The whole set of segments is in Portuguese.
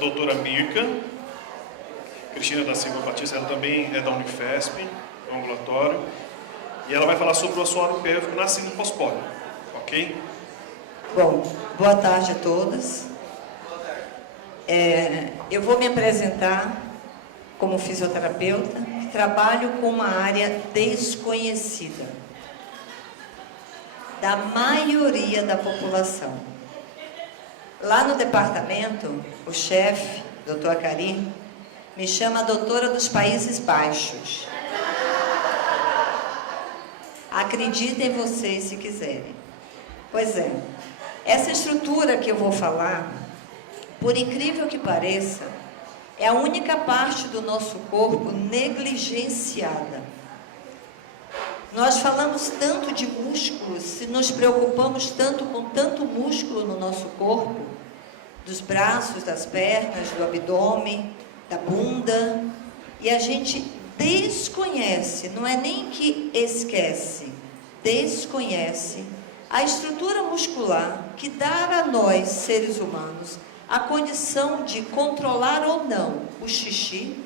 doutora Mirka Cristina da Silva Batista, ela também é da Unifesp, no ambulatório, e ela vai falar sobre o assoalho pélvico na síndrome pós-pólio, ok? Bom, boa tarde a todas. Eu vou me apresentar como fisioterapeuta, que trabalho com uma área desconhecida da maioria da população. Lá no departamento, o chefe, doutor Karim, me chama doutora dos Países Baixos. Acreditem vocês se quiserem. Pois é, essa estrutura que eu vou falar, por incrível que pareça, é a única parte do nosso corpo negligenciada. Nós falamos tanto de músculos, se nos preocupamos tanto com tanto músculo no nosso corpo, dos braços, das pernas, do abdômen, da bunda, e a gente desconhece, não é nem que esquece, desconhece a estrutura muscular que dá a nós, seres humanos, a condição de controlar ou não o xixi,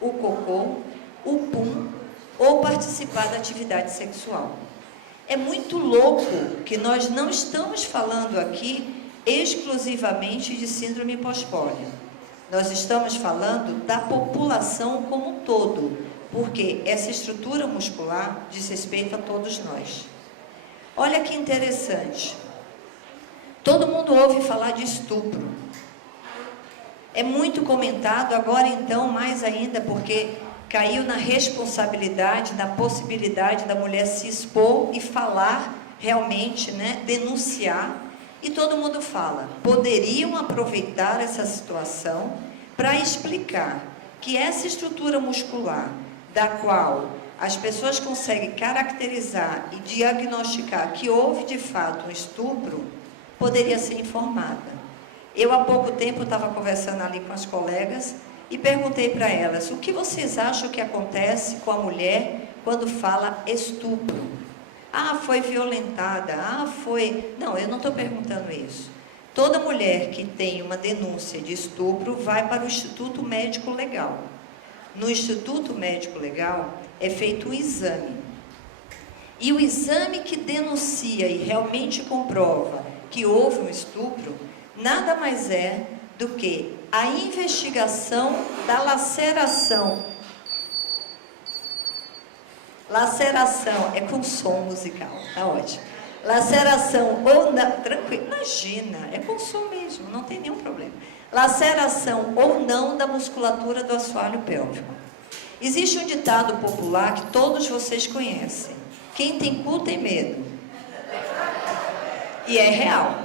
o cocô, o pum, ou participar da atividade sexual. É muito louco que nós não estamos falando aqui exclusivamente de síndrome pós-pólio. Nós estamos falando da população como um todo, porque essa estrutura muscular diz respeito a todos nós. Olha que interessante. Todo mundo ouve falar de estupro. É muito comentado agora, então, mais ainda, porque caiu na responsabilidade, na possibilidade da mulher se expor e falar realmente, né, denunciar. E todo mundo fala, poderiam aproveitar essa situação para explicar que essa estrutura muscular, da qual as pessoas conseguem caracterizar e diagnosticar que houve de fato um estupro, poderia ser informada. Eu, há pouco tempo, estava conversando ali com as colegas e perguntei para elas, o que vocês acham que acontece com a mulher quando fala estupro? Ah, foi violentada, ah, foi... Não, eu não estou perguntando isso. Toda mulher que tem uma denúncia de estupro vai para o Instituto Médico Legal. No Instituto Médico Legal é feito um exame. E o exame que denuncia e realmente comprova que houve um estupro, nada mais é do que a investigação da laceração. Laceração, é com som musical, tá ótimo. Laceração ou não, tranquilo, imagina, é com som mesmo, não tem nenhum problema. Laceração ou não da musculatura do assoalho pélvico. Existe um ditado popular que todos vocês conhecem. Quem tem cu tem medo. E é real.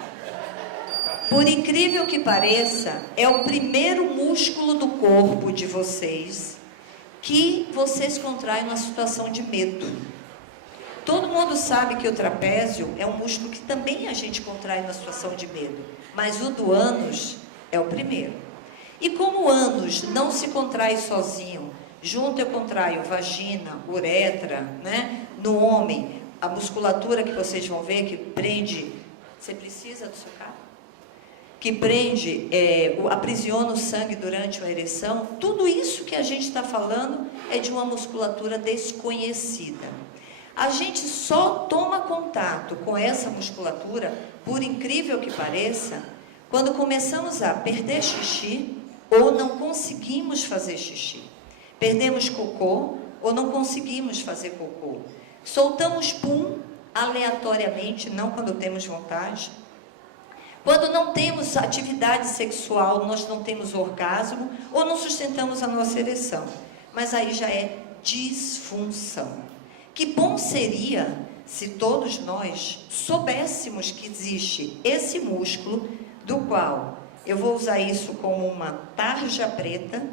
Por incrível que pareça, é o primeiro músculo do corpo de vocês que vocês contraem numa situação de medo. Todo mundo sabe que o trapézio é um músculo que também a gente contrai numa situação de medo, mas o do ânus é o primeiro. E como o ânus não se contrai sozinho, junto eu contraio vagina, uretra, né? No homem, a musculatura que vocês vão ver que prende, você precisa do seu carro? Que prende, aprisiona o sangue durante uma ereção, tudo isso que a gente está falando é de uma musculatura desconhecida. A gente só toma contato com essa musculatura, por incrível que pareça, quando começamos a perder xixi ou não conseguimos fazer xixi. Perdemos cocô ou não conseguimos fazer cocô. Soltamos pum aleatoriamente, não quando temos vontade. Quando não temos atividade sexual, nós não temos orgasmo ou não sustentamos a nossa ereção. Mas aí já é disfunção. Que bom seria se todos nós soubéssemos que existe esse músculo, do qual eu vou usar isso como uma tarja preta.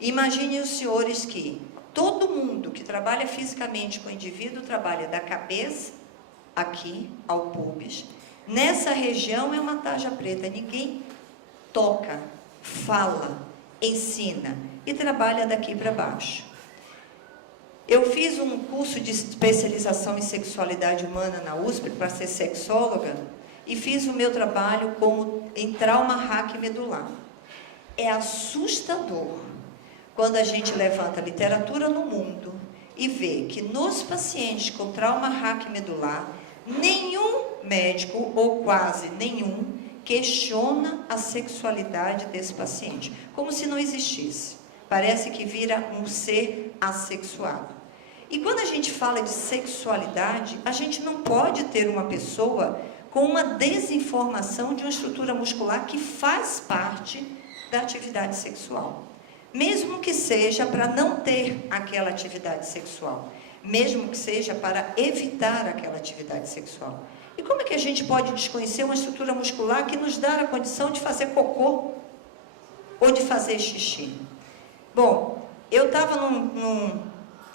Imaginem os senhores que todo mundo que trabalha fisicamente com o indivíduo trabalha da cabeça aqui ao pubis. Nessa região é uma tarja preta, ninguém toca, fala, ensina e trabalha daqui para baixo. Eu fiz um curso de especialização em sexualidade humana na USP para ser sexóloga e fiz o meu trabalho em trauma raquimedular. é assustador quando a gente levanta a literatura no mundo e vê que nos pacientes com trauma raquimedular, nenhum médico, ou quase nenhum, questiona a sexualidade desse paciente, como se não existisse. Parece que vira um ser assexuado. E quando a gente fala de sexualidade, a gente não pode ter uma pessoa com uma desinformação de uma estrutura muscular que faz parte da atividade sexual. Mesmo que seja para não ter aquela atividade sexual. Mesmo que seja para evitar aquela atividade sexual. E como é que a gente pode desconhecer uma estrutura muscular que nos dá a condição de fazer cocô ou de fazer xixi? Bom, eu estava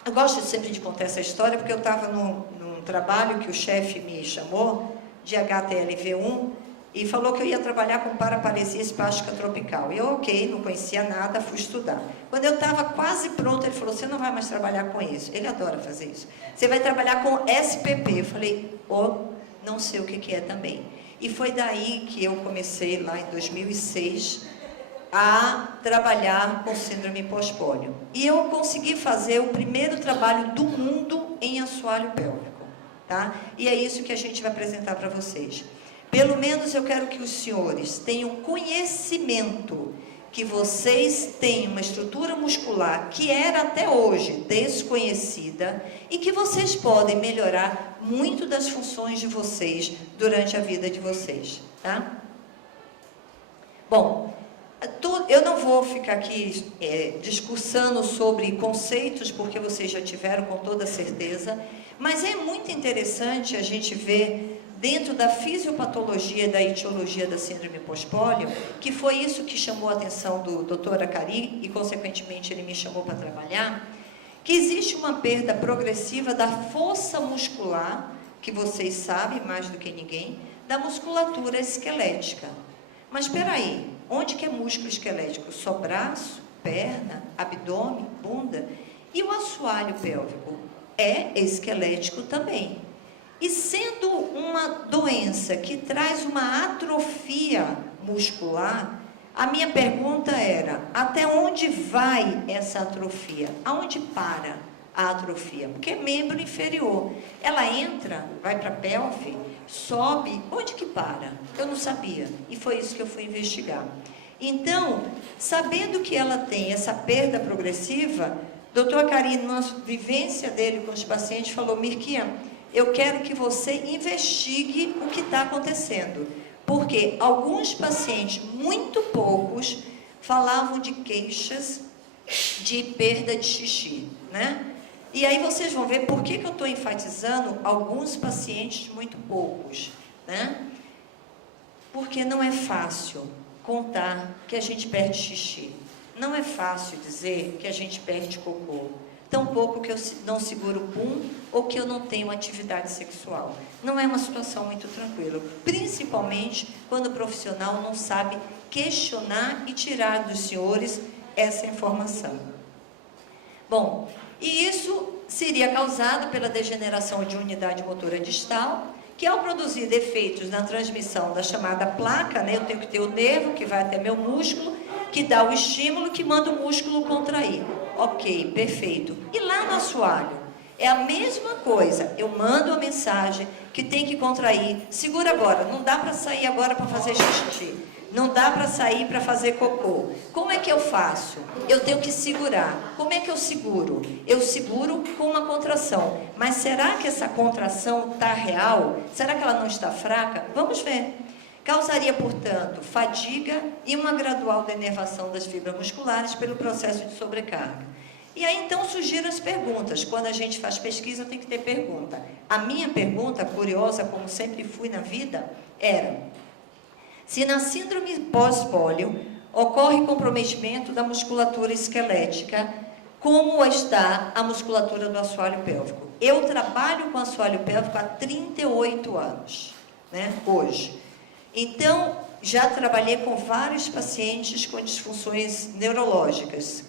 eu gosto sempre de contar essa história porque eu estava num trabalho que o chefe me chamou, de HTLV1, e falou que eu ia trabalhar com paraparesia espástica tropical. Eu, ok, não conhecia nada, fui estudar. Quando eu estava quase pronta, ele falou, você não vai mais trabalhar com isso. Ele adora fazer isso. Você vai trabalhar com SPP. Eu falei, não sei o que é também. E foi daí que eu comecei, lá em 2006, a trabalhar com síndrome pós-pólio. E eu consegui fazer o primeiro trabalho do mundo em assoalho pélvico. Tá? E é isso que a gente vai apresentar para vocês. Pelo menos eu quero que os senhores tenham conhecimento que vocês têm uma estrutura muscular que era até hoje desconhecida e que vocês podem melhorar muito das funções de vocês durante a vida de vocês, tá? Bom, eu não vou ficar aqui discursando sobre conceitos, porque vocês já tiveram com toda certeza, mas é muito interessante a gente ver dentro da fisiopatologia e da etiologia da síndrome pós-pólio, que foi isso que chamou a atenção do Dr. Acari, e consequentemente ele me chamou para trabalhar, que existe uma perda progressiva da força muscular, que vocês sabem mais do que ninguém, da musculatura esquelética. Mas espera aí, onde que é músculo esquelético? Só braço, perna, abdômen, bunda? E o assoalho pélvico é esquelético também. E sendo uma doença que traz uma atrofia muscular, a minha pergunta era, até onde vai essa atrofia? Aonde para a atrofia? Porque é membro inferior. Ela entra, vai para a pelve, sobe, onde que para? Eu não sabia, e foi isso que eu fui investigar. Então, sabendo que ela tem essa perda progressiva, Dr. Acari, na vivência dele com os pacientes, falou, Mirkia, eu quero que você investigue o que está acontecendo. Porque alguns pacientes, muito poucos, falavam de queixas de perda de xixi, né? E aí vocês vão ver por que eu estou enfatizando alguns pacientes, muito poucos, né? Porque não é fácil contar que a gente perde xixi. Não é fácil dizer que a gente perde cocô. Tampouco que eu não seguro o pum ou que eu não tenho atividade sexual. Não é uma situação muito tranquila, principalmente quando o profissional não sabe questionar e tirar dos senhores essa informação. Bom, e isso seria causado pela degeneração de unidade motora distal, que ao produzir defeitos na transmissão da chamada placa, né, eu tenho que ter o nervo que vai até meu músculo, que dá o estímulo, que manda o músculo contrair. Ok, perfeito. E lá no assoalho? É a mesma coisa. Eu mando a mensagem que tem que contrair. Segura agora. Não dá para sair agora para fazer xixi. Não dá para sair para fazer cocô. Como é que eu faço? Eu tenho que segurar. Como é que eu seguro? Eu seguro com uma contração. Mas será que essa contração está real? Será que ela não está fraca? Vamos ver. Causaria, portanto, fadiga e uma gradual denervação das fibras musculares pelo processo de sobrecarga. E aí, então, surgiram as perguntas. Quando a gente faz pesquisa, tem que ter pergunta. A minha pergunta, curiosa, como sempre fui na vida, era: se na síndrome pós-pólio ocorre comprometimento da musculatura esquelética, como está a musculatura do assoalho pélvico? Eu trabalho com assoalho pélvico há 38 anos, né, hoje. Então, já trabalhei com vários pacientes com disfunções neurológicas.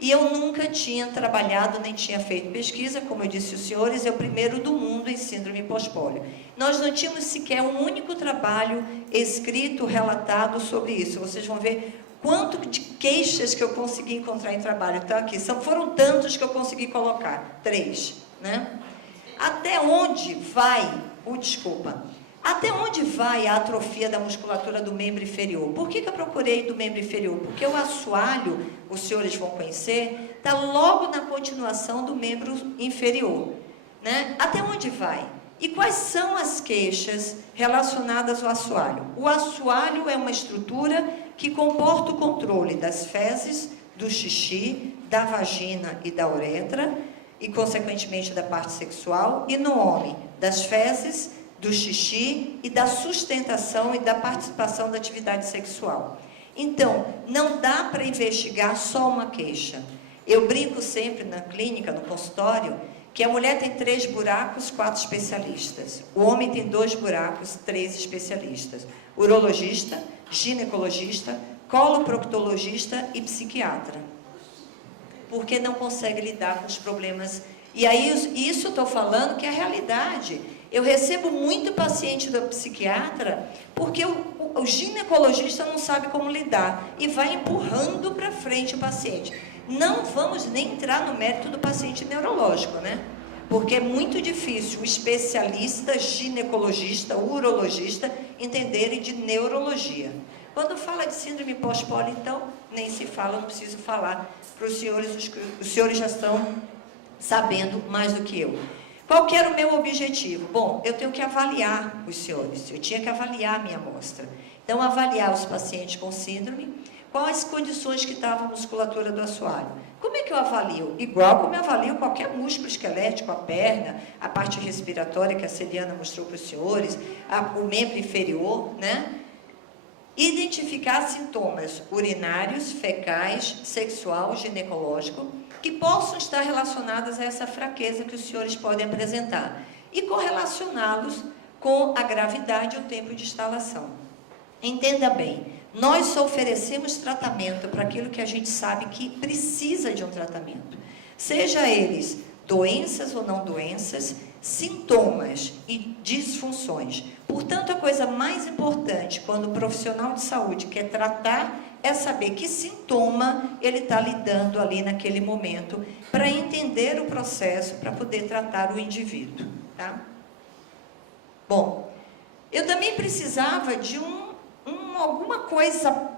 E eu nunca tinha trabalhado, nem tinha feito pesquisa, como eu disse aos senhores, é o primeiro do mundo em síndrome pós-pólio. Nós não tínhamos sequer um único trabalho escrito, relatado sobre isso. Vocês vão ver quanto de queixas que eu consegui encontrar em trabalho. Então, aqui, foram tantos que eu consegui colocar, 3, né? Até onde vai, até onde vai a atrofia da musculatura do membro inferior? Por que eu procurei do membro inferior? Porque o assoalho, os senhores vão conhecer, está logo na continuação do membro inferior, né? Até onde vai? E quais são as queixas relacionadas ao assoalho? O assoalho é uma estrutura que comporta o controle das fezes, do xixi, da vagina e da uretra, e consequentemente da parte sexual, e no homem, das fezes, do xixi e da sustentação e da participação da atividade sexual. Então, não dá para investigar só uma queixa. Eu brinco sempre na clínica, no consultório, que a mulher tem 3 buracos, 4 especialistas. O homem tem 2 buracos, 3 especialistas. Urologista, ginecologista, coloproctologista e psiquiatra. Porque não consegue lidar com os problemas. E aí, isso estou falando que é a realidade. Eu recebo muito paciente do psiquiatra porque o ginecologista não sabe como lidar e vai empurrando para frente o paciente. Não vamos nem entrar no mérito do paciente neurológico, né? Porque é muito difícil o especialista, ginecologista, urologista entenderem de neurologia. Quando fala de síndrome pós-poli, então, nem se fala, não preciso falar para os senhores, os senhores já estão sabendo mais do que eu. Qual que era o meu objetivo? Bom, eu tenho que avaliar os senhores, eu tinha que avaliar a minha amostra. Então, avaliar os pacientes com síndrome, quais condições que estavam a musculatura do assoalho. Como é que eu avalio? Igual como eu avalio qualquer músculo esquelético, a perna, a parte respiratória que a Celiana mostrou para os senhores, o membro inferior, né? Identificar sintomas urinários, fecais, sexual, ginecológico, que possam estar relacionadas a essa fraqueza que os senhores podem apresentar e correlacioná-los com a gravidade e o tempo de instalação. Entenda bem, nós só oferecemos tratamento para aquilo que a gente sabe que precisa de um tratamento. Seja eles doenças ou não doenças, sintomas e disfunções. Portanto, a coisa mais importante quando o profissional de saúde quer tratar é saber que sintoma ele está lidando ali naquele momento para entender o processo, para poder tratar o indivíduo, tá? Bom, eu também precisava de alguma coisa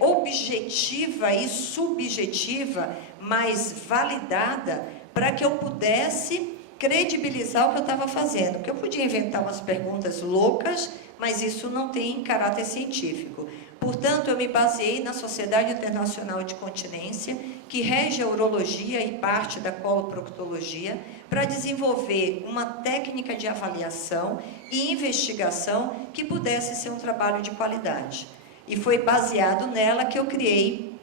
objetiva e subjetiva, mais validada, para que eu pudesse credibilizar o que eu estava fazendo. Porque eu podia inventar umas perguntas loucas, mas isso não tem caráter científico. Portanto, eu me baseei na Sociedade Internacional de Continência, que rege a urologia e parte da coloproctologia, para desenvolver uma técnica de avaliação e investigação que pudesse ser um trabalho de qualidade. E foi baseado nela que eu criei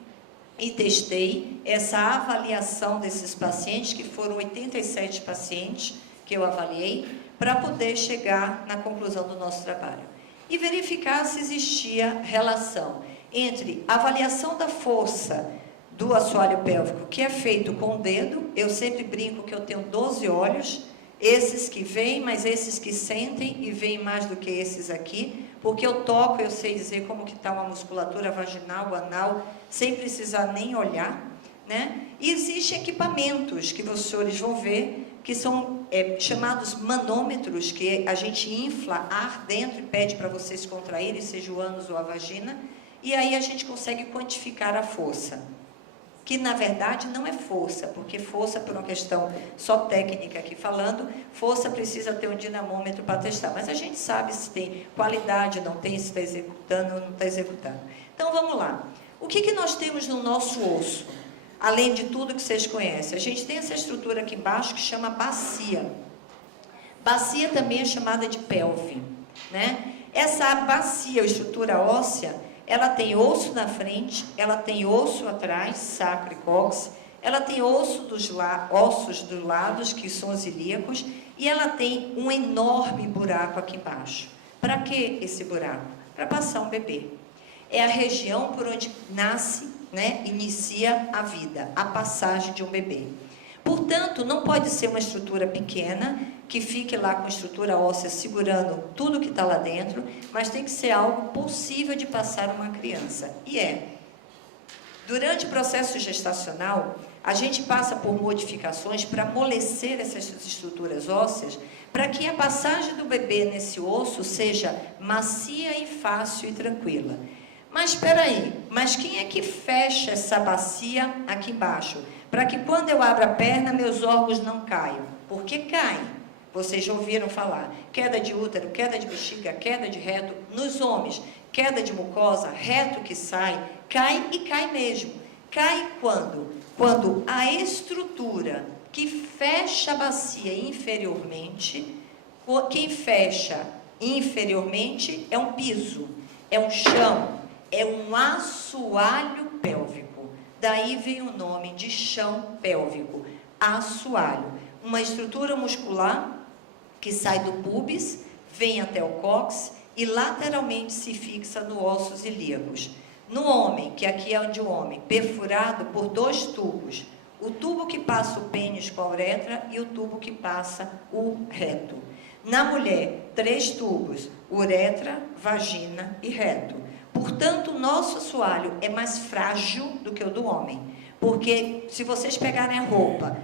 e testei essa avaliação desses pacientes, que foram 87 pacientes que eu avaliei, para poder chegar na conclusão do nosso trabalho. E verificar se existia relação entre a avaliação da força do assoalho pélvico, que é feito com o dedo. Eu sempre brinco que eu tenho 12 olhos, esses que veem, mas esses que sentem e veem mais do que esses aqui, porque eu toco, eu sei dizer como que está uma musculatura vaginal, anal, sem precisar nem olhar, né? E existem equipamentos que os senhores vão ver, que são chamados manômetros, que a gente infla ar dentro e pede para vocês contraírem, seja o ânus ou a vagina, e aí a gente consegue quantificar a força, que na verdade não é força, porque força, por uma questão só técnica aqui falando, força precisa ter um dinamômetro para testar, mas a gente sabe se tem qualidade, não tem, se está executando ou não está executando. Então vamos lá, o que nós temos no nosso osso? Além de tudo que vocês conhecem, a gente tem essa estrutura aqui embaixo que chama bacia. Bacia também é chamada de pelve, né? Essa bacia, ou estrutura óssea, ela tem osso na frente, ela tem osso atrás, sacro e cóccix, ela tem ossos dos lados, que são os ilíacos, e ela tem um enorme buraco aqui embaixo. Para que esse buraco? Para passar um bebê. É a região por onde nasce, né, inicia a vida, a passagem de um bebê. Portanto, não pode ser uma estrutura pequena, que fique lá com a estrutura óssea segurando tudo que está lá dentro, mas tem que ser algo possível de passar uma criança. E Durante o processo gestacional, a gente passa por modificações para amolecer essas estruturas ósseas, para que a passagem do bebê nesse osso seja macia e fácil e tranquila. Mas espera aí, mas quem é que fecha essa bacia aqui embaixo? Para que quando eu abro a perna, meus órgãos não caiam. Porque caem. Vocês já ouviram falar. Queda de útero, queda de bexiga, queda de reto. Nos homens, queda de mucosa, reto que sai, cai e cai mesmo. Cai quando? Quando a estrutura que fecha a bacia inferiormente, quem fecha inferiormente é um piso, é um chão, é um assoalho pélvico. Daí vem o nome de chão pélvico, assoalho. Uma estrutura muscular que sai do púbis, vem até o cóccix e lateralmente se fixa nos ossos ilíacos. No homem, que aqui é onde o homem, perfurado por 2 tubos. O tubo que passa o pênis com a uretra e o tubo que passa o reto. Na mulher, 3 tubos, uretra, vagina e reto. Portanto, o nosso assoalho é mais frágil do que o do homem. Porque se vocês pegarem a roupa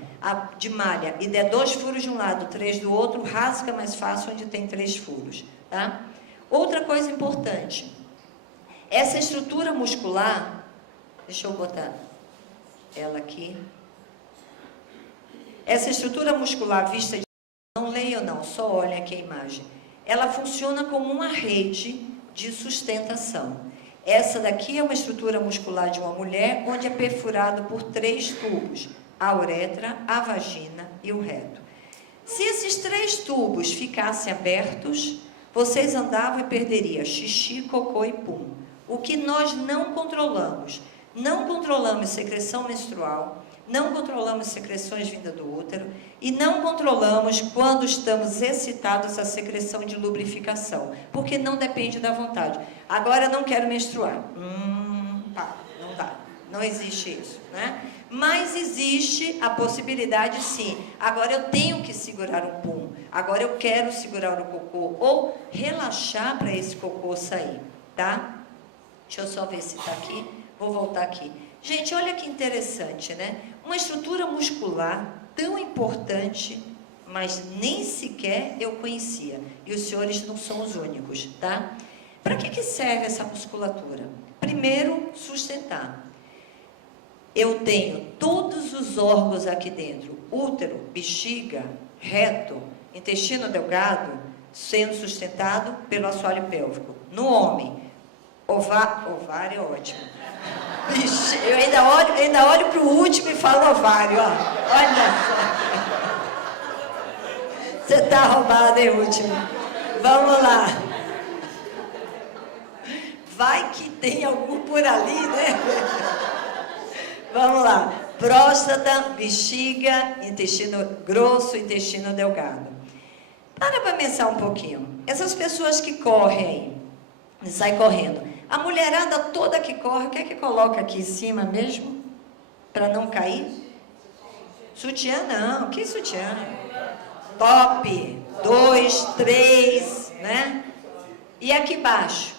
de malha e der 2 furos de um lado, 3 do outro, rasga mais fácil onde tem 3 furos. Tá? Outra coisa importante. Essa estrutura muscular, deixa eu botar ela aqui. Essa estrutura muscular vista de... Não leiam não, só olhem aqui a imagem. Ela funciona como uma rede de sustentação. Essa daqui é uma estrutura muscular de uma mulher, onde é perfurado por 3 tubos. A uretra, a vagina e o reto. Se esses 3 tubos ficassem abertos, vocês andavam e perderiam xixi, cocô e pum. O que nós não controlamos secreção menstrual, não controlamos secreções vindas do útero e não controlamos, quando estamos excitados, a secreção de lubrificação, porque não depende da vontade. Agora eu não quero menstruar. Não dá. Não existe isso, né? Mas existe a possibilidade, sim. Agora eu tenho que segurar um pum. Agora eu quero segurar o cocô ou relaxar para esse cocô sair, tá? Deixa eu só ver se está aqui. Vou voltar aqui. Gente, olha que interessante, né? Uma estrutura muscular tão importante, mas nem sequer eu conhecia. E os senhores não são os únicos, tá? Para que serve essa musculatura? Primeiro, sustentar. Eu tenho todos os órgãos aqui dentro, útero, bexiga, reto, intestino delgado, sendo sustentado pelo assoalho pélvico. No homem, ovário é ótimo. Eu ainda olho para o último e falo ovário, ó. Olha só. Você está roubado, hein, último? Vamos lá. Vai que tem algum por ali, né? Vamos lá. Próstata, bexiga, intestino grosso, intestino delgado. Para pensar um pouquinho. Essas pessoas que correm aí, saem correndo. A mulherada toda que corre, o que é que coloca aqui em cima mesmo? Para não cair? Sutiã não, que sutiã? Top, 2, 3, né? E aqui embaixo,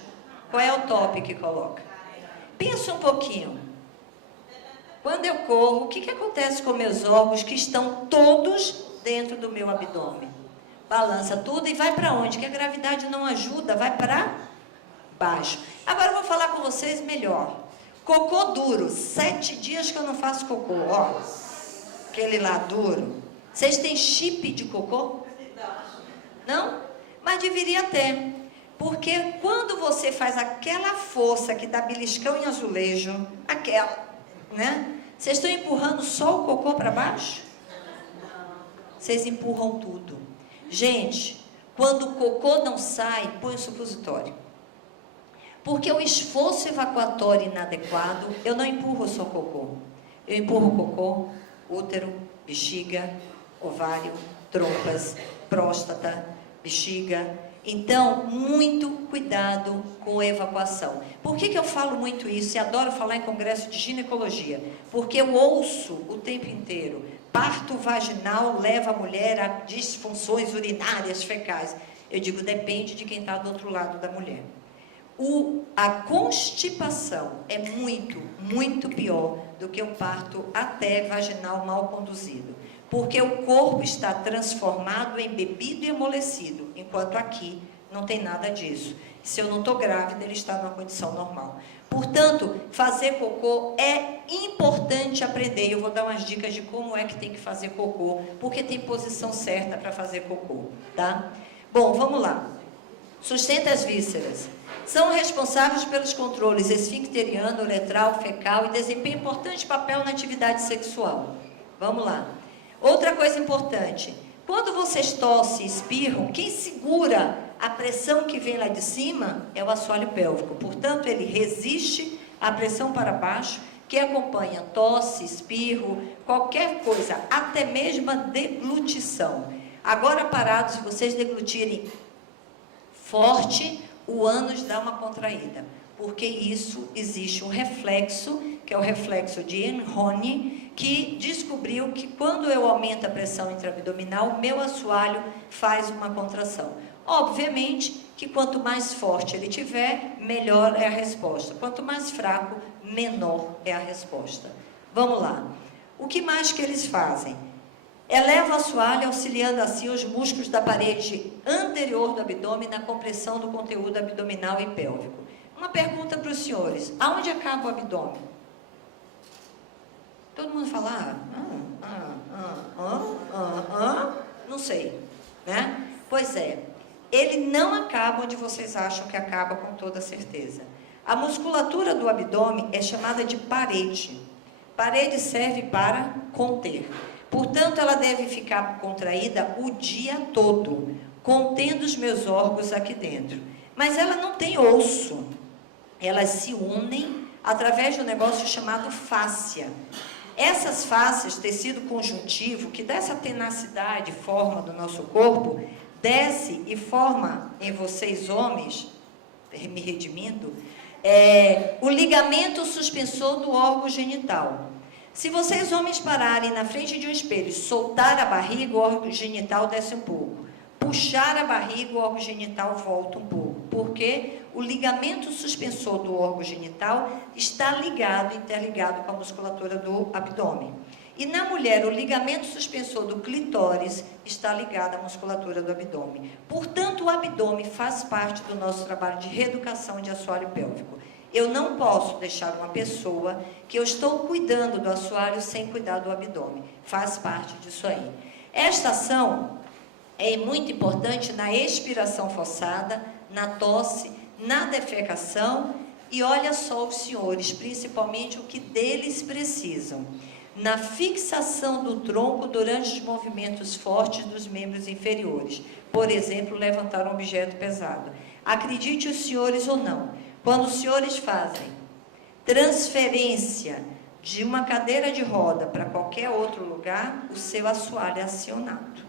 qual é o top que coloca? Pensa um pouquinho. Quando eu corro, o que acontece com meus órgãos que estão todos dentro do meu abdômen? Balança tudo e vai para onde? Que a gravidade não ajuda, vai para baixo. Agora eu vou falar com vocês melhor. Cocô duro. 7 dias que eu não faço cocô, ó. Aquele lá duro. Vocês têm chip de cocô? Não? Mas deveria ter. Porque quando você faz aquela força que dá beliscão em azulejo, aquela, né? Vocês estão empurrando só o cocô para baixo? Vocês empurram tudo. Gente, quando o cocô não sai, põe o supositório. Porque o esforço evacuatório inadequado, eu não empurro só cocô. Eu empurro cocô, útero, bexiga, ovário, trompas, próstata, bexiga. Então, muito cuidado com a evacuação. Por que eu falo muito isso e adoro falar em congresso de ginecologia? Porque eu ouço o tempo inteiro. Parto vaginal leva a mulher a disfunções urinárias, fecais. Eu digo, depende de quem está do outro lado da mulher. A constipação é muito, muito pior do que um parto até vaginal mal conduzido. Porque o corpo está transformado, embebido e amolecido, enquanto aqui não tem nada disso. Se eu não estou grávida, ele está numa condição normal. Portanto, fazer cocô é importante aprender. Eu vou dar umas dicas de como é que tem que fazer cocô, porque tem posição certa para fazer cocô, tá? Bom, vamos lá. Sustenta as vísceras. São responsáveis pelos controles esfincteriano, uretral, fecal e desempenham importante papel na atividade sexual. Vamos lá. Outra coisa importante. Quando vocês tossem e espirram, quem segura a pressão que vem lá de cima é o assoalho pélvico. Portanto, ele resiste à pressão para baixo, que acompanha tosse, espirro, qualquer coisa, até mesmo a deglutição. Agora, parados, se vocês deglutirem forte, o ânus dá uma contraída, porque isso existe um reflexo, que é o reflexo de Enrone, que descobriu que quando eu aumento a pressão intraabdominal, meu assoalho faz uma contração. Obviamente que quanto mais forte ele tiver, melhor é a resposta. Quanto mais fraco, menor é a resposta. Vamos lá. O que mais que eles fazem? Eleva o assoalho, auxiliando assim os músculos da parede anterior do abdômen na compressão do conteúdo abdominal e pélvico. Uma pergunta para os senhores. Aonde acaba o abdômen? Todo mundo fala, não sei, né? Pois é, ele não acaba onde vocês acham que acaba com toda certeza. A musculatura do abdômen é chamada de parede. Parede serve para conter. Portanto, ela deve ficar contraída o dia todo, contendo os meus órgãos aqui dentro. Mas ela não tem osso. Elas se unem através de um negócio chamado fáscia. Essas fáscias, tecido conjuntivo, que dá essa tenacidade, forma do nosso corpo, desce e forma em vocês homens, me redimindo, o ligamento suspensor do órgão genital. Se vocês homens pararem na frente de um espelho e soltar a barriga, o órgão genital desce um pouco. Puxar a barriga, o órgão genital volta um pouco. Porque o ligamento suspensor do órgão genital está ligado, interligado com a musculatura do abdômen. E na mulher, o ligamento suspensor do clitóris está ligado à musculatura do abdômen. Portanto, o abdômen faz parte do nosso trabalho de reeducação de assoalho pélvico. Eu não posso deixar uma pessoa que eu estou cuidando do assoalho sem cuidar do abdômen. Faz parte disso aí. Esta ação é muito importante na expiração forçada, na tosse, na defecação e olha só os senhores, principalmente o que deles precisam. Na fixação do tronco durante os movimentos fortes dos membros inferiores. Por exemplo, levantar um objeto pesado. Acredite os senhores ou não, quando os senhores fazem transferência de uma cadeira de roda para qualquer outro lugar, o seu assoalho é acionado.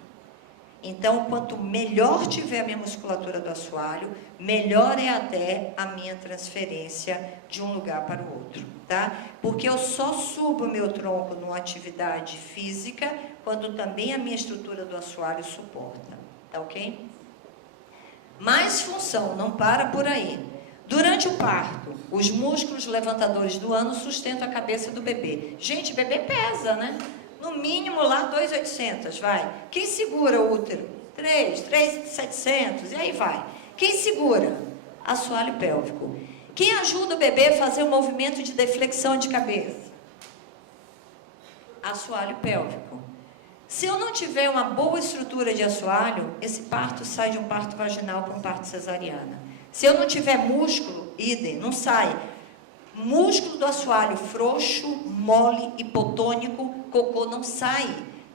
Então, quanto melhor tiver a minha musculatura do assoalho, melhor é até a minha transferência de um lugar para o outro, tá? Porque eu só subo o meu tronco numa atividade física quando também a minha estrutura do assoalho suporta, tá ok? Mais função, não para por aí. Durante o parto, os músculos levantadores do ânus sustentam a cabeça do bebê. Gente, bebê pesa, né? No mínimo lá 2.800, vai. Quem segura o útero? 3.700, e aí vai. Quem segura? Assoalho pélvico. Quem ajuda o bebê a fazer o movimento de deflexão de cabeça? Assoalho pélvico. Se eu não tiver uma boa estrutura de assoalho, esse parto sai de um parto vaginal para um parto cesariana. Se eu não tiver músculo, idem, não sai. Músculo do assoalho frouxo, mole, hipotônico, cocô não sai.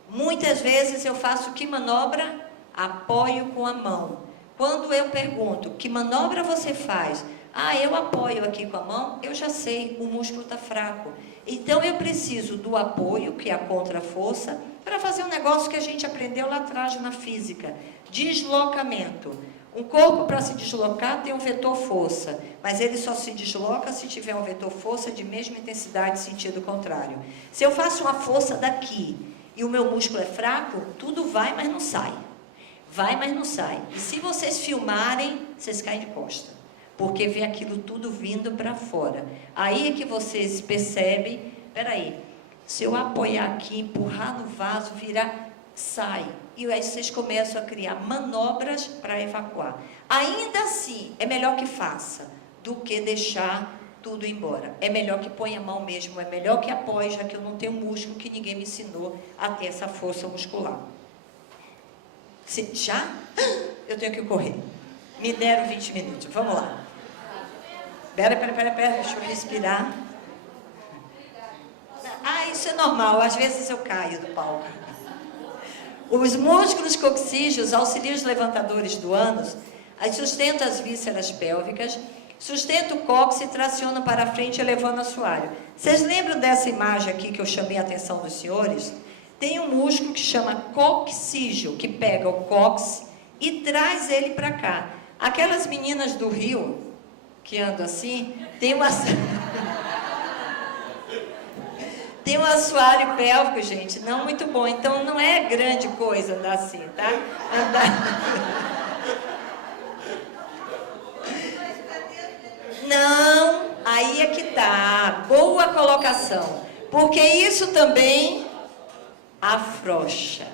Muitas vezes eu faço que manobra? Apoio com a mão. Quando eu pergunto, que manobra você faz? Ah, eu apoio aqui com a mão, eu já sei, o músculo está fraco. Então eu preciso do apoio, que é a contra-força, para fazer um negócio que a gente aprendeu lá atrás na física. Deslocamento. Um corpo, para se deslocar, tem um vetor força, mas ele só se desloca se tiver um vetor força de mesma intensidade, sentido contrário. Se eu faço uma força daqui e o meu músculo é fraco, tudo vai, mas não sai. Vai, mas não sai. E se vocês filmarem, vocês caem de costa. porque vê aquilo tudo vindo para fora. Aí é que vocês percebem, peraí, se eu apoiar aqui, empurrar no vaso, virar, sai. E aí vocês começam a criar manobras para evacuar. Ainda assim, é melhor que faça do que deixar tudo embora. É melhor que ponha a mão mesmo, é melhor que apoie, já que eu não tenho músculo, que ninguém me ensinou a ter essa força muscular. Já? Eu tenho que correr. Me deram 20 minutos. Vamos lá. Pera, deixa eu respirar. Isso é normal, às vezes eu caio do palco. Os músculos coxígeos auxiliam os levantadores do ânus, sustentam as vísceras pélvicas, sustenta o cóccix e traciona para frente, elevando o assoalho. Vocês lembram dessa imagem aqui que eu chamei a atenção dos senhores? Tem um músculo que chama coxígeo, que pega o cóccix e traz ele para cá. Aquelas meninas do Rio, que andam assim, tem uma... Tem um assoalho pélvico, gente, não muito bom. Então, não é grande coisa andar assim, tá? Não, aí é que tá. Boa colocação. Porque isso também afrouxa.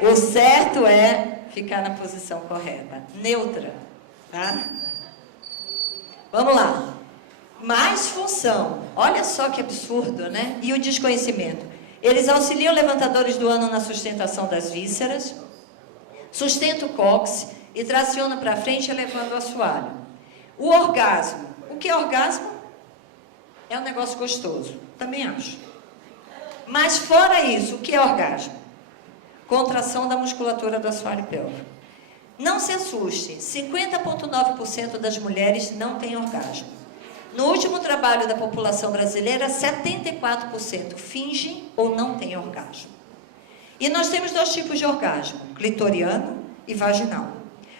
O certo é ficar na posição correta, neutra, tá? Vamos lá. Mais função. Olha só que absurdo, né? E o desconhecimento. Eles auxiliam levantadores do ânus na sustentação das vísceras, sustenta o cóccix e traciona para frente, elevando o assoalho. O orgasmo. O que é orgasmo? É um negócio gostoso. Também acho. Mas fora isso, o que é orgasmo? Contração da musculatura do assoalho pélvico. Não se assuste, 50,9% das mulheres não têm orgasmo. No último trabalho da população brasileira, 74% fingem ou não têm orgasmo. E nós temos dois tipos de orgasmo, clitoriano e vaginal.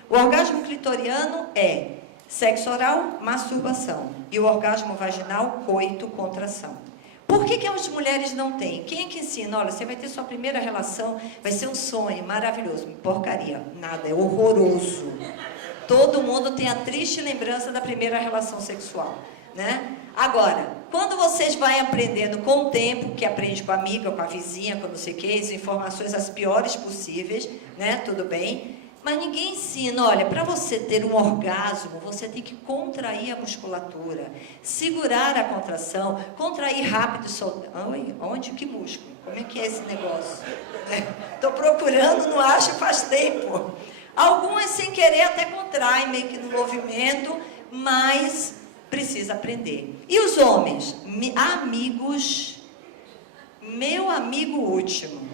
O orgasmo clitoriano é sexo oral, masturbação. E o orgasmo vaginal, coito, contração. Por que as mulheres não têm? Quem é que ensina? Olha, você vai ter sua primeira relação, vai ser um sonho maravilhoso. Porcaria, nada, é horroroso. Todo mundo tem a triste lembrança da primeira relação sexual, né? Agora, quando vocês vão aprendendo com o tempo, que aprende com a amiga, com a vizinha, com não sei o que, as informações as piores possíveis, né? Tudo bem. Mas ninguém ensina, olha, para você ter um orgasmo, você tem que contrair a musculatura, segurar a contração, contrair rápido e soltar. Oi, onde? Que músculo? Como é que é esse negócio? Estou procurando, não acho faz tempo. Algumas sem querer até contraem meio que no movimento, mas precisa aprender. E os homens? Amigos, meu amigo último.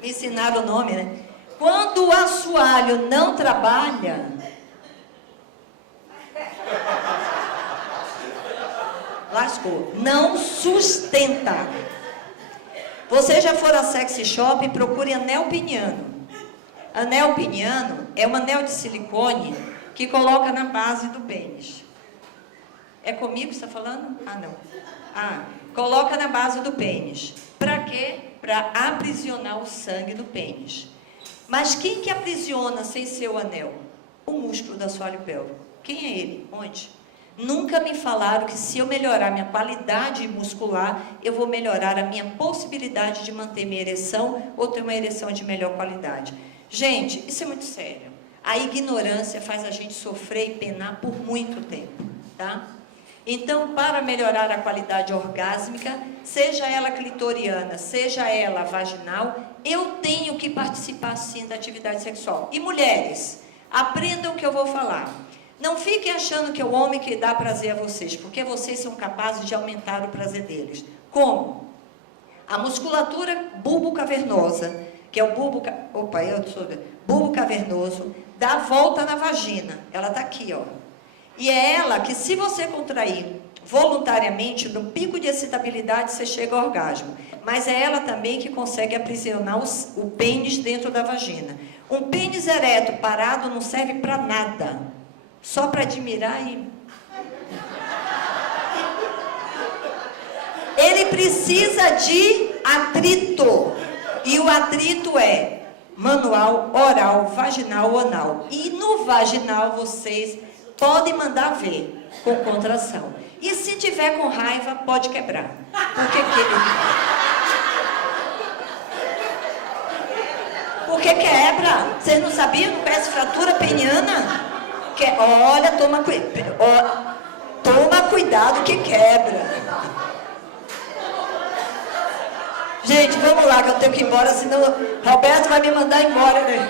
Me ensinaram o nome, né? Quando o assoalho não trabalha, lascou, não sustenta. Você já for a sexy shop, procure anel peniano. Anel peniano é um anel de silicone que coloca na base do pênis. É comigo que você está falando? Ah, não. Coloca na base do pênis. Para quê? Para aprisionar o sangue do pênis. Mas quem que aprisiona sem ser o anel? O músculo do assoalho pélvico. Quem é ele? Onde? Nunca me falaram que se eu melhorar minha qualidade muscular, eu vou melhorar a minha possibilidade de manter minha ereção ou ter uma ereção de melhor qualidade. Gente, isso é muito sério. A ignorância faz a gente sofrer e penar por muito tempo, tá? Então, para melhorar a qualidade orgásmica, seja ela clitoriana, seja ela vaginal, eu tenho que participar sim da atividade sexual. E mulheres, aprendam o que eu vou falar. Não fiquem achando que é o homem que dá prazer a vocês, porque vocês são capazes de aumentar o prazer deles. Como? A musculatura bulbo-cavernosa, que é o bulbo cavernoso, dá a volta na vagina. Ela está aqui, ó. E é ela que, se você contrair voluntariamente, no pico de excitabilidade, você chega ao orgasmo. Mas é ela também que consegue aprisionar o pênis dentro da vagina. Um pênis ereto parado não serve para nada. Só para admirar e... Ele precisa de atrito. E o atrito é manual, oral, vaginal ou anal. E no vaginal vocês podem mandar ver com contração. E se tiver com raiva, pode quebrar. Porque quebra. Vocês não sabiam? Não conhece fratura peniana? Olha, toma cuidado que quebra. Gente, vamos lá, que eu tenho que ir embora, senão Roberto vai me mandar embora, né?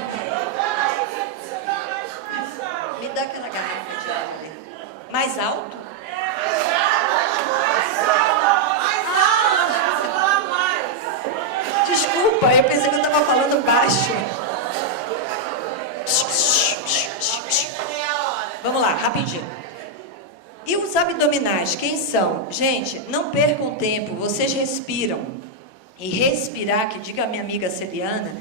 Me dá aquela garrafa de água ali. Mais alto? Desculpa, eu pensei que eu estava falando baixo. Vamos lá, rapidinho. E os abdominais, quem são? Gente, não percam tempo, vocês respiram. E respirar, que diga a minha amiga Celiana,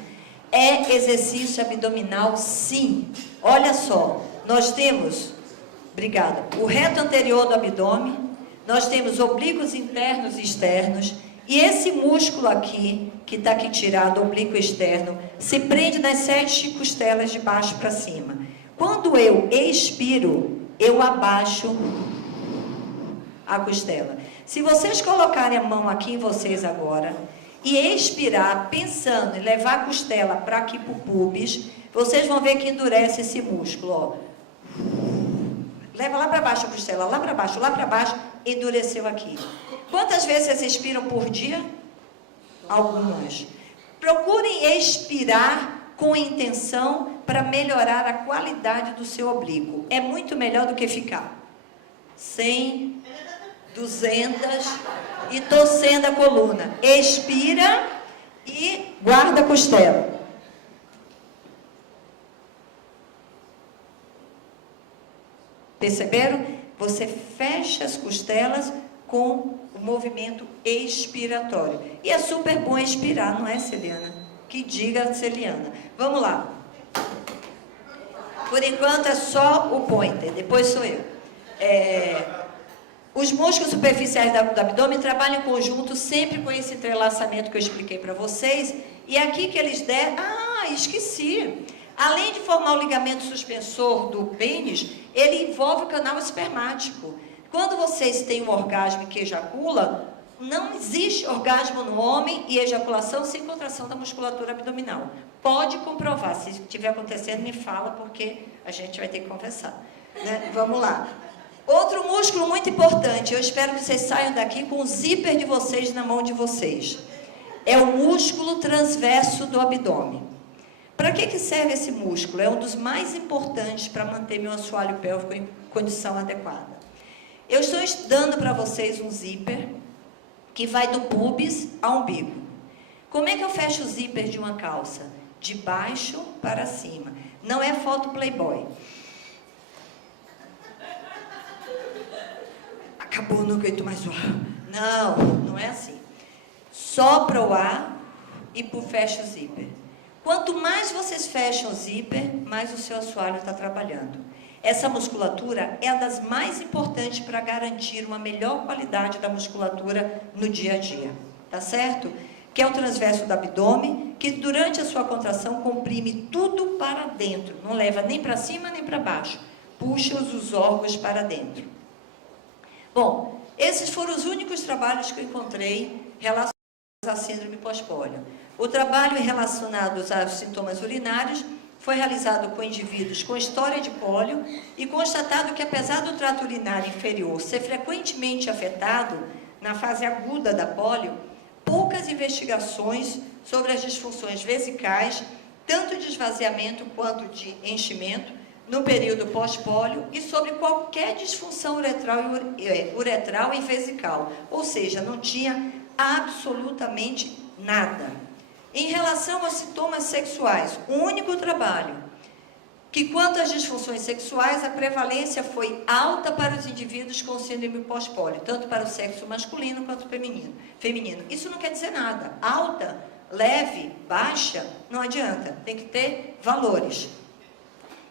é exercício abdominal, sim. Olha só, nós temos, obrigada, o reto anterior do abdômen, nós temos oblíquos internos e externos, e esse músculo aqui, que está aqui tirado, oblíquo externo, se prende nas 7 costelas de baixo para cima. Quando eu expiro, eu abaixo a costela. Se vocês colocarem a mão aqui em vocês agora e expirar, pensando em levar a costela para aqui para o pubis, vocês vão ver que endurece esse músculo, ó. Leva lá para baixo a costela, lá para baixo, endureceu aqui. Quantas vezes vocês expiram por dia? Algumas. Procurem expirar com intenção para melhorar a qualidade do seu oblíquo. É muito melhor do que ficar 100, 200 e torcendo a coluna. Expira e guarda a costela. Perceberam? Você fecha as costelas com o movimento expiratório. E é super bom expirar, não é, Celiana? Que diga, Celiana. Vamos lá. Por enquanto é só o pointer, depois sou eu. Os músculos superficiais do abdômen trabalham em conjunto, sempre com esse entrelaçamento que eu expliquei para vocês. E aqui que eles deram... esqueci. Além de formar o ligamento suspensor do pênis, ele envolve o canal espermático. Quando vocês têm um orgasmo que ejacula, não existe orgasmo no homem e ejaculação sem contração da musculatura abdominal. Pode comprovar. Se estiver acontecendo, me fala, porque a gente vai ter que conversar. Né? Vamos lá. Outro músculo muito importante, eu espero que vocês saiam daqui com o zíper de vocês na mão de vocês. É o músculo transverso do abdômen. Para que serve esse músculo? É um dos mais importantes para manter meu assoalho pélvico em condição adequada. Eu estou dando para vocês um zíper que vai do pubis ao umbigo. Como é que eu fecho o zíper de uma calça? De baixo para cima. Não é foto Playboy. Acabou, não aguento mais o ar. Não, não é assim. Sopra o ar e fecha o zíper. Quanto mais vocês fecham o zíper, mais o seu assoalho está trabalhando. Essa musculatura é uma das mais importantes para garantir uma melhor qualidade da musculatura no dia a dia. Tá certo? Que é o transverso do abdômen, que durante a sua contração comprime tudo para dentro. Não leva nem para cima nem para baixo. Puxa os órgãos para dentro. Bom, esses foram os únicos trabalhos que eu encontrei relacionados à síndrome pós-pólio. O trabalho relacionado aos sintomas urinários foi realizado com indivíduos com história de pólio e constatado que, apesar do trato urinário inferior ser frequentemente afetado na fase aguda da pólio, poucas investigações sobre as disfunções vesicais, tanto de esvaziamento quanto de enchimento, no período pós-pólio, e sobre qualquer disfunção uretral e vesical, ou seja, não tinha absolutamente nada. Em relação aos sintomas sexuais, o único trabalho que, quanto às disfunções sexuais, a prevalência foi alta para os indivíduos com síndrome pós-pólio, tanto para o sexo masculino quanto feminino. Isso não quer dizer nada. Alta, leve, baixa, não adianta. Tem que ter valores.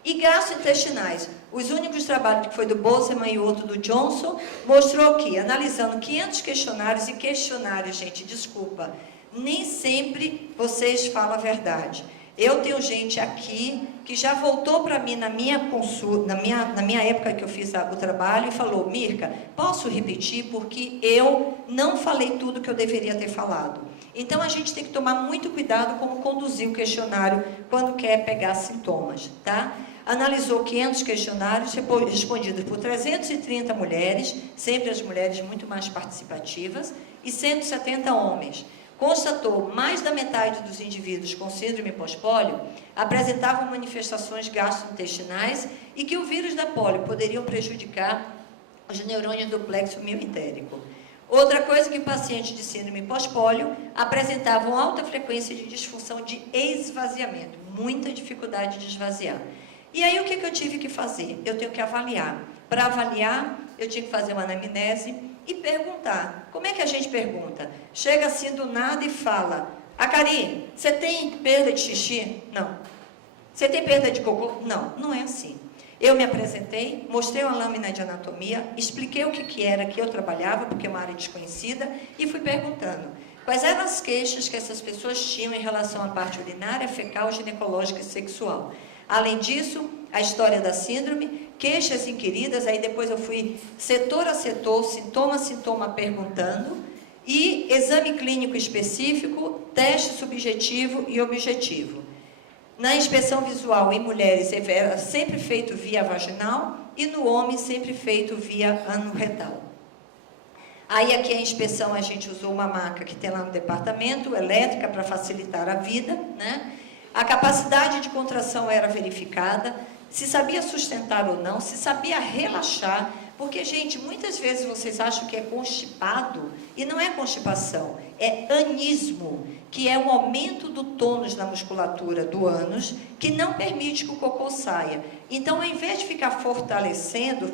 E gastrointestinais. Os únicos trabalhos que foi do Bozeman e outro do Johnson, mostrou que, analisando 500 questionários, gente, desculpa, nem sempre vocês falam a verdade. Eu tenho gente aqui que já voltou para mim na minha consulta, na minha época que eu fiz o trabalho e falou: Mirka, posso repetir porque eu não falei tudo que eu deveria ter falado. Então a gente tem que tomar muito cuidado como conduzir o questionário quando quer pegar sintomas, tá? Analisou 500 questionários respondidos por 330 mulheres, sempre as mulheres muito mais participativas, e 170 homens. Constatou mais da metade dos indivíduos com síndrome pós-pólio apresentavam manifestações gastrointestinais e que o vírus da pólio poderiam prejudicar os neurônios do plexo mioentérico. Outra coisa que pacientes de síndrome pós-pólio apresentavam alta frequência de disfunção de esvaziamento, muita dificuldade de esvaziar. E aí o que eu tive que fazer? Eu tenho que avaliar. Para avaliar, eu tinha que fazer uma anamnese e perguntar. Como é que a gente pergunta? Chega assim do nada e fala: Karine, você tem perda de xixi? Não. Você tem perda de cocô? Não, não é assim. Eu me apresentei, mostrei uma lâmina de anatomia, expliquei o que era que eu trabalhava, porque é uma área desconhecida, e fui perguntando quais eram as queixas que essas pessoas tinham em relação à parte urinária, fecal, ginecológica e sexual. Além disso, a história da síndrome, queixas inquiridas, aí depois eu fui setor a setor, sintoma a sintoma perguntando, e exame clínico específico, teste subjetivo e objetivo. Na inspeção visual em mulheres, era sempre feito via vaginal, e no homem sempre feito via ano-retal. Aí aqui a inspeção, a gente usou uma maca que tem lá no departamento, elétrica, para facilitar a vida, né? A capacidade de contração era verificada, se sabia sustentar ou não, se sabia relaxar, porque, gente, muitas vezes vocês acham que é constipado, e não é constipação, é anismo, que é um aumento do tônus na musculatura do ânus, que não permite que o cocô saia. Então, ao invés de ficar fortalecendo,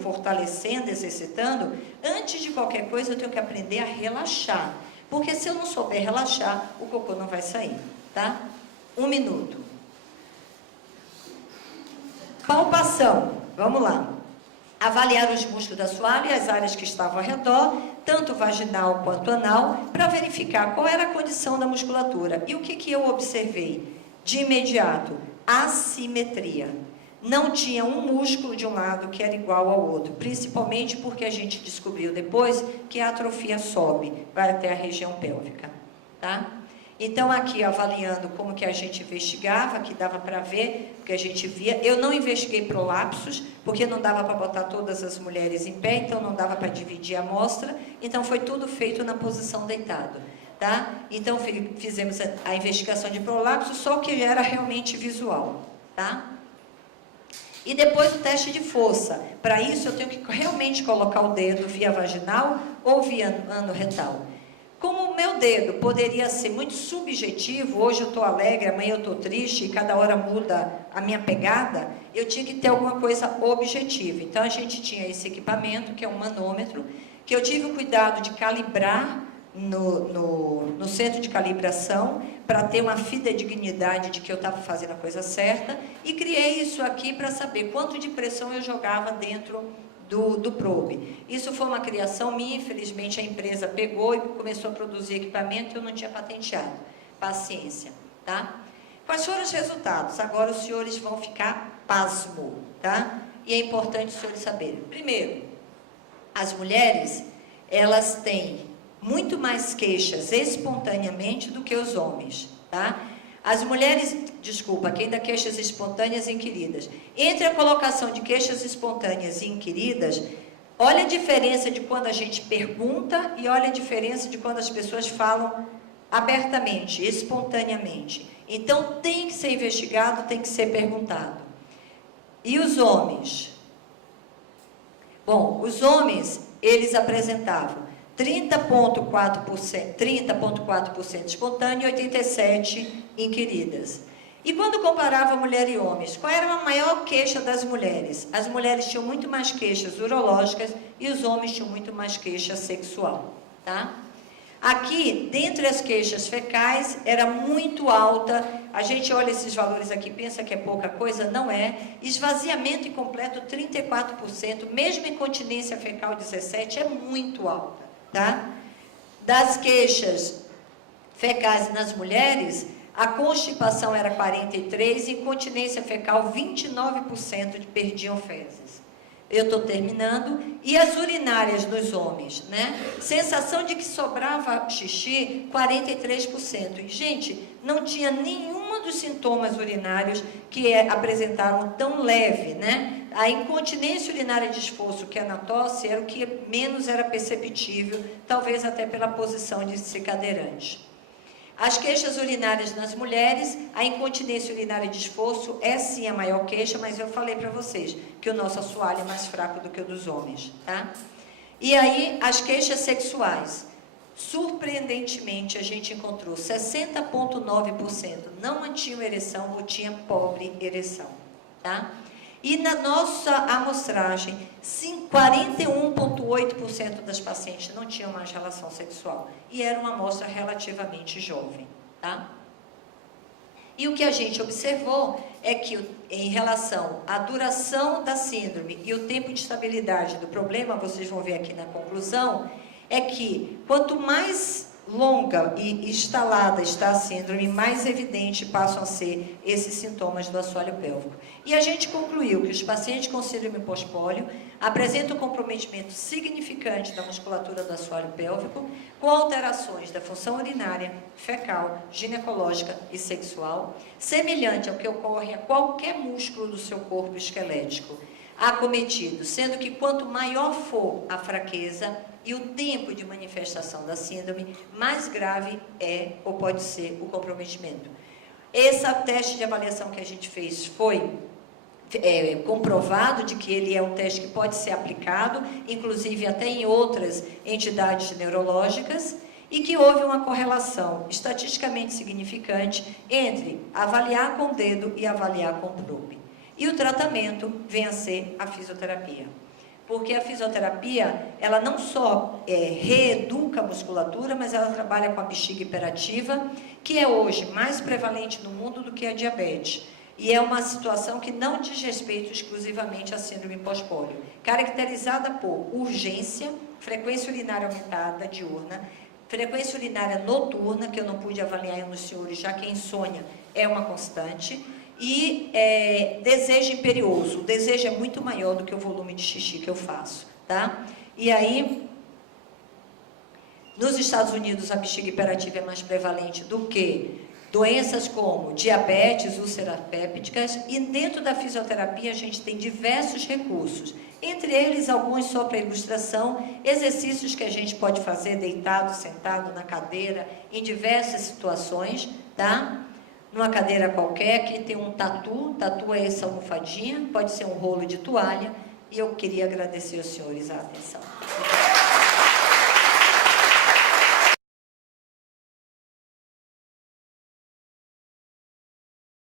exercitando, antes de qualquer coisa eu tenho que aprender a relaxar, porque se eu não souber relaxar, o cocô não vai sair, tá? 1 minuto. Palpação. Vamos lá. Avaliar os músculos da assoalho e as áreas que estavam ao redor, tanto vaginal quanto anal, para verificar qual era a condição da musculatura. E o que eu observei? De imediato, assimetria. Não tinha um músculo de um lado que era igual ao outro, principalmente porque a gente descobriu depois que a atrofia sobe, vai até a região pélvica, tá? Então, aqui, avaliando como que a gente investigava, que dava para ver, porque a gente via. Eu não investiguei prolapsos, porque não dava para botar todas as mulheres em pé, então não dava para dividir a amostra, então foi tudo feito na posição deitado, tá? Então, fizemos a investigação de prolapso, só que era realmente visual, tá? E depois o teste de força. Para isso, eu tenho que realmente colocar o dedo via vaginal ou via ano-retal. Como o meu dedo poderia ser muito subjetivo, hoje eu estou alegre, amanhã eu estou triste, e cada hora muda a minha pegada, eu tinha que ter alguma coisa objetiva. Então, a gente tinha esse equipamento, que é um manômetro, que eu tive o cuidado de calibrar no centro de calibração, para ter uma fidedignidade de que eu estava fazendo a coisa certa, e criei isso aqui para saber quanto de pressão eu jogava dentro do probe. Isso foi uma criação minha, infelizmente a empresa pegou e começou a produzir equipamento e eu não tinha patenteado. Paciência, tá? Quais foram os resultados? Agora os senhores vão ficar pasmo, tá? E é importante os senhores saberem. Primeiro, as mulheres, elas têm muito mais queixas espontaneamente do que os homens, tá? As mulheres, quem dá queixas espontâneas e inquiridas. Entre a colocação de queixas espontâneas e inquiridas, olha a diferença de quando a gente pergunta e olha a diferença de quando as pessoas falam abertamente, espontaneamente. Então, tem que ser investigado, tem que ser perguntado. E os homens? Bom, os homens, eles apresentavam 30,4% espontâneo e 87% inquiridas. E quando comparava mulher e homens, qual era a maior queixa das mulheres? As mulheres tinham muito mais queixas urológicas e os homens tinham muito mais queixa sexual, tá? Aqui, dentre as queixas fecais, era muito alta. A gente olha esses valores aqui, pensa que é pouca coisa, não é. Esvaziamento incompleto, 34%, mesmo incontinência fecal, 17%, é muito alta, tá? Das queixas fecais nas mulheres, a constipação era 43%, incontinência fecal 29% perdiam fezes. Eu estou terminando. E as urinárias nos homens, né? Sensação de que sobrava xixi, 43%. E, gente, não tinha nenhum dos sintomas urinários que apresentaram tão leve, né? A incontinência urinária de esforço, que é na tosse, era o que menos era perceptível, talvez até pela posição de ser cadeirante. As queixas urinárias nas mulheres, a incontinência urinária de esforço é sim a maior queixa, mas eu falei para vocês que o nosso assoalho é mais fraco do que o dos homens, tá? E aí, as queixas sexuais. Surpreendentemente, a gente encontrou 60,9% não mantinham ereção ou tinha pobre ereção, tá? E na nossa amostragem, 41,8% das pacientes não tinham mais relação sexual. E era uma amostra relativamente jovem, tá? E o que a gente observou é que, em relação à duração da síndrome e o tempo de estabilidade do problema, vocês vão ver aqui na conclusão, é que quanto mais longa e instalada está a síndrome, mais evidente passam a ser esses sintomas do assoalho pélvico. E a gente concluiu que os pacientes com síndrome pós-pólio apresentam um comprometimento significante da musculatura do assoalho pélvico, com alterações da função urinária, fecal, ginecológica e sexual, semelhante ao que ocorre a qualquer músculo do seu corpo esquelético acometido, sendo que quanto maior for a fraqueza e o tempo de manifestação da síndrome, mais grave é ou pode ser o comprometimento. Esse teste de avaliação que a gente fez foi comprovado de que ele é um teste que pode ser aplicado, inclusive até em outras entidades neurológicas, e que houve uma correlação estatisticamente significante entre avaliar com o dedo e avaliar com o probe. E o tratamento vem a ser a fisioterapia. Porque a fisioterapia, ela não só reeduca a musculatura, mas ela trabalha com a bexiga hiperativa, que é hoje mais prevalente no mundo do que a diabetes. E é uma situação que não diz respeito exclusivamente à síndrome pós-pólio, caracterizada por urgência, frequência urinária aumentada diurna, frequência urinária noturna, que eu não pude avaliar nos senhores, já que a insônia é uma constante, e desejo imperioso. O desejo é muito maior do que o volume de xixi que eu faço, tá? E aí, nos Estados Unidos, a bexiga hiperativa é mais prevalente do que doenças como diabetes, úlceras pépticas, e dentro da fisioterapia a gente tem diversos recursos, entre eles alguns só para ilustração, exercícios que a gente pode fazer deitado, sentado, na cadeira, em situações, tá? Numa cadeira qualquer, aqui tem um tatu é essa almofadinha, pode ser um rolo de toalha, e eu queria agradecer aos senhores a atenção.